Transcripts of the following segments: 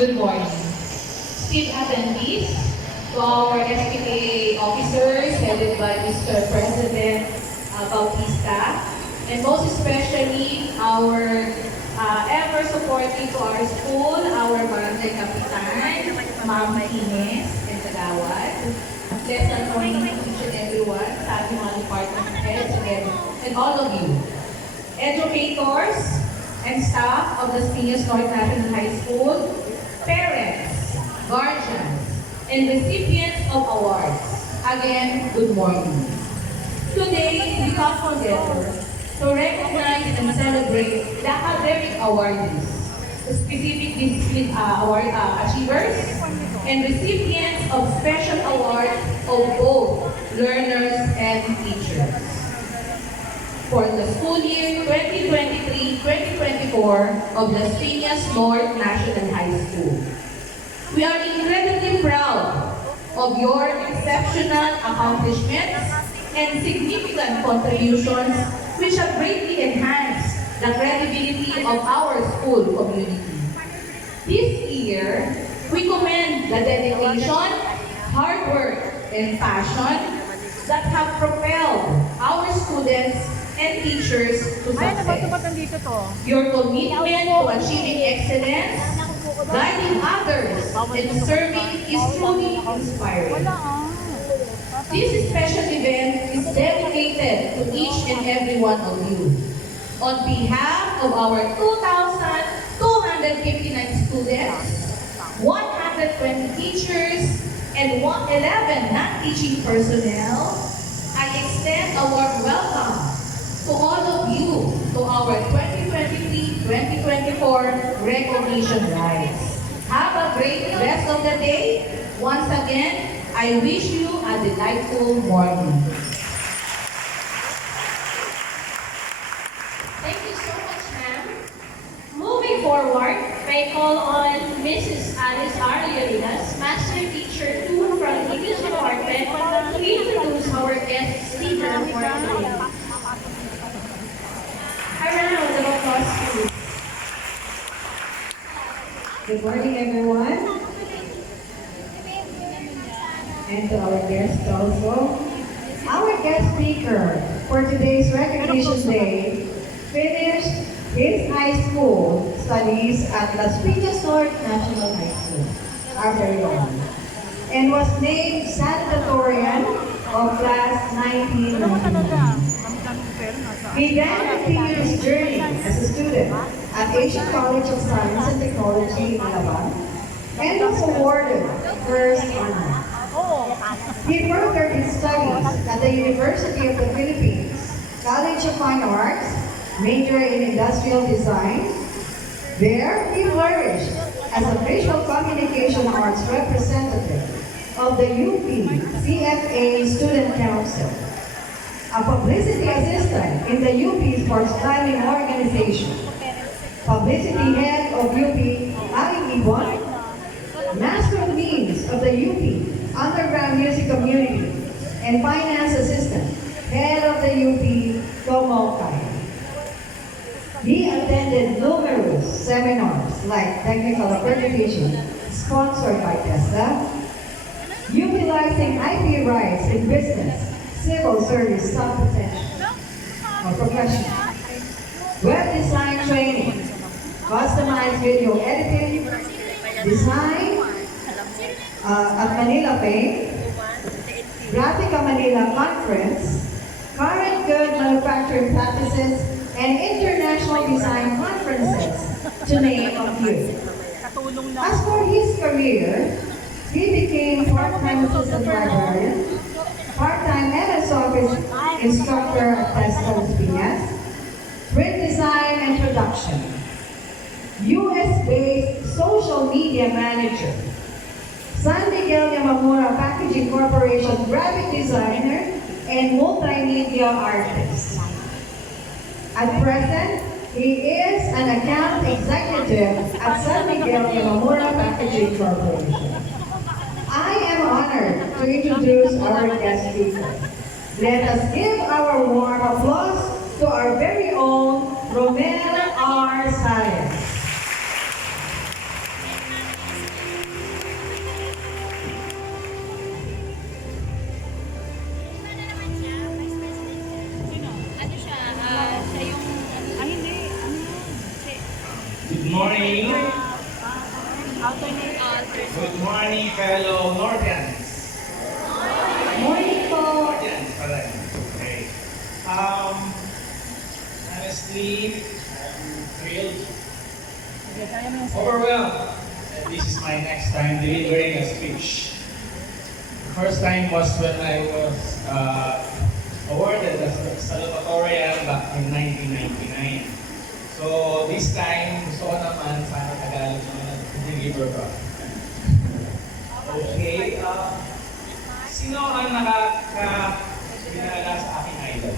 Good morning. Esteemed attendees, to our SPK officers headed by Mr. President Bautista, and most especially our ever supporting to our school, our Barangay Kapitan, Ma'am Ines and Tagawad. Lesson learning to each and everyone, sa ating mga department heads and all of you. Educators and staff of the Piñas North National High School, parents, guardians, and recipients of awards. Again, good morning. Today, we come together to recognize and celebrate the academic awardees, specific discipline award achievers, and recipients of special awards of both learners and teachers. For the school year 2023-2024 of Las Piñas North National High School. We are incredibly proud of your exceptional accomplishments and significant contributions which have greatly enhanced the credibility of our school community. This year, we commend the dedication, hard work, and passion that have propelled our students and teachers to success. Your commitment to achieving excellence, guiding others, and serving is truly inspiring. This special event is dedicated to each and every one of you. On behalf of our 2,259 students, 120 teachers, and 11 non-teaching personnel, I extend a warm welcome to all of you to our 2023-2024 recognition rides. Have a great rest of the day. Once again, I wish you a delightful morning. Thank you so much, ma'am. Moving forward, I call on Mrs. Alice R. Leonidas, Master Teacher 2 from English Department, to introduce our guest speaker for today. A round of applause, please. Good morning, everyone. And to our guests also. Our guest speaker for today's recognition day finished his high school studies at Las Piñas North National High School, our very own, and was named salutatorian of class 1999. He then continued his journey as a student at Asian College of Science and Technology in Alabang and was awarded first honor. He furthered his studies at the University of the Philippines, College of Fine Arts, major in Industrial Design. There, he flourished as a Visual Communication Arts representative of the UP CFA Student Council, a publicity assistant in the UP Sports Climbing Organization, publicity head of UP Aling Ibon, master of means of the UP Underground Music Community, and finance assistant, head of the UP Tomo Kaya. He attended numerous seminars like Technical Accreditation, sponsored by Tesla, utilizing IP rights in business, civil service competition, or profession, web design training, customized video editing, design at Manila Pay, Graphica Manila Conference, current good manufacturing practices, and international design conferences, to name a few. As for his career, he became part-time assistant librarian, part-time MS Office instructor at Tesla Las Piñas, print design and production, US-based social media manager, San Miguel Yamamura Packaging Corporation graphic designer, and multimedia artist. At present, he is an account executive at San Miguel Yamamura Packaging Corporation. I am honored to introduce our guest speaker. Let us give our warm applause to our very own Romel R. Sayas. Good morning. Good morning, fellow Northerners. Morning po. Northerners pa rin. Okay. Honestly, I'm thrilled, overwhelmed. And this is my next time delivering a speech. The first time was when I was awarded as a salutatorian back in 1999. So this time, gusto ko naman sana Tagalog naman deliver ko. Okay. Sino ang nakaka-binala sa aking idol?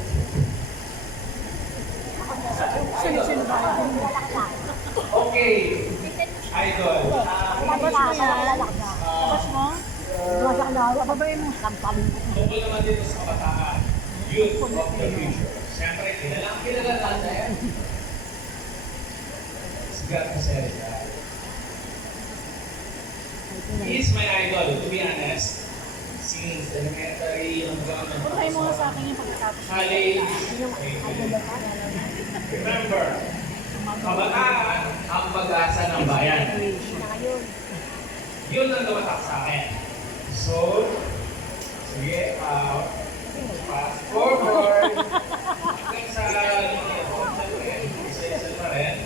Okay. Idol. Tungkol naman dito sa kabataan. Youth of the future. Siyempre, kilala natin yan. Sigat na Serita. He is my idol, to be honest. Since elementary, hanggang college. Remember, kabataan ang pag-asa ng bayan. Yun ang tumatak sa akin. So, sige, fast forward. Hanggang sa isa-isa pa rin.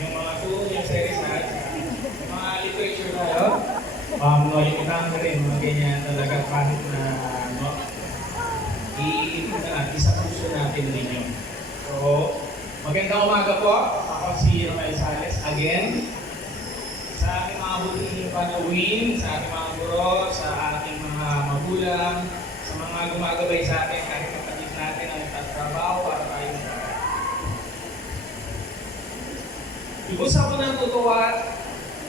Yung mga yung series na, yung mga literature na yun, limitang na rin, mga ganyan talaga kahit na, isa puso natin din yun. So, magandang umaga po. Ako si Romel Sales again. Sa aking mga buting panawin, sa aking mga guro, sa aking mga magulang, sa mga gumagabay sa atin kahit kapatid natin ang nagtatrabaho para tayo sa Ibus ako ng tutuwa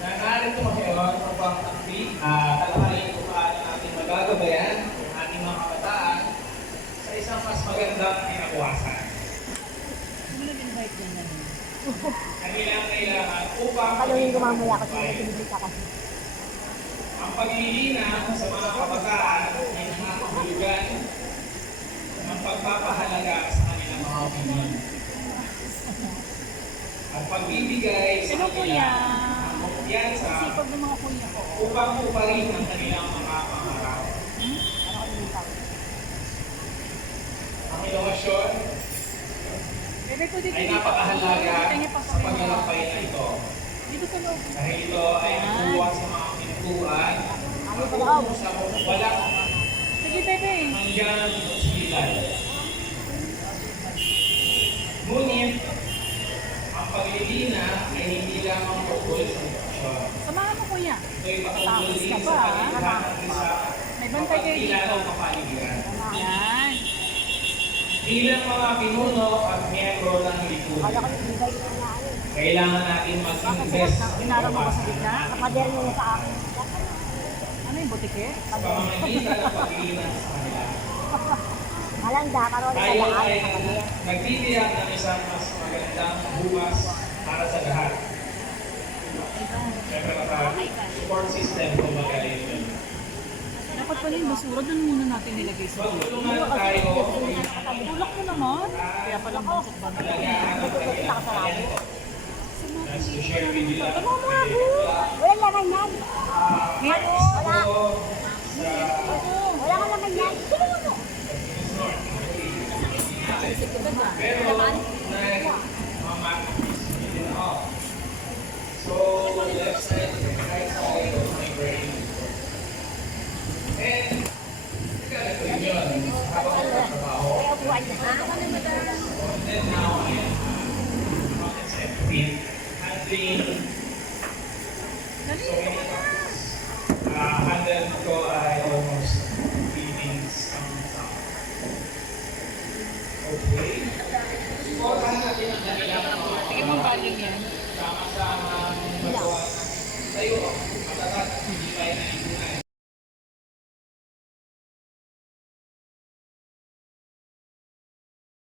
na narito ngayon upang talakayin kung paano natin magagabayan ang ating mga kabataan sa isang mas magandang kinabukasan. Kanilang kailangan upang ang paglilinaw sa mga kabataan ay nakakahulugan ng pagpapahalaga sa kanilang mga opinion. At pagbibigay sa kanila ang kumpiyansa upang uparin ang kanilang mga pangarap. Ang inobasyon ay napakahalaga sa paglalakbay na ito. Dahil ito ay nakuha sa mga pintuan at sa walang hanggang posibilidad. Ngunit, ang paglilina ay hindi lamang tungkol sa edukasyon. Samahan mo kuya. Ito'y patungkol din Tapos sa ka pa, pagkakaroon sa May bantay kayo dito. kapagkilan ng kapaligiran. Yan. Bilang mga pinuno at miyembro ng lipunan, kailangan natin mag-invest sa Inarang mo sa gitna. pamamagitan Ano yung butike? ng paglilinan sa kanila. Malanda, karoon sa Tayo lahat. ay nagtitiyak ng isang mas magandang bukas para sa lahat. Siyempre support system kung magaling yun. Dapat pala yung basura doon muna natin nilagay sa Magtulungan tayo Tulak mo naman. Kaya palang bangkot ba? alagaan ang kanilang talento. That's to share with you lang. Wala laman yan. Wala. Wala ka laman yan. Pero, so, left side, right side of my brain. And, ito yun, habang nagtatrabaho. And then now, I am handling so many topics. Handle ko ay almost meetings ang tao. Okay. Suportahan natin ang kanilang mga Sige mo volume yan. sama-sama magawa tayo matatag at hindi tayo na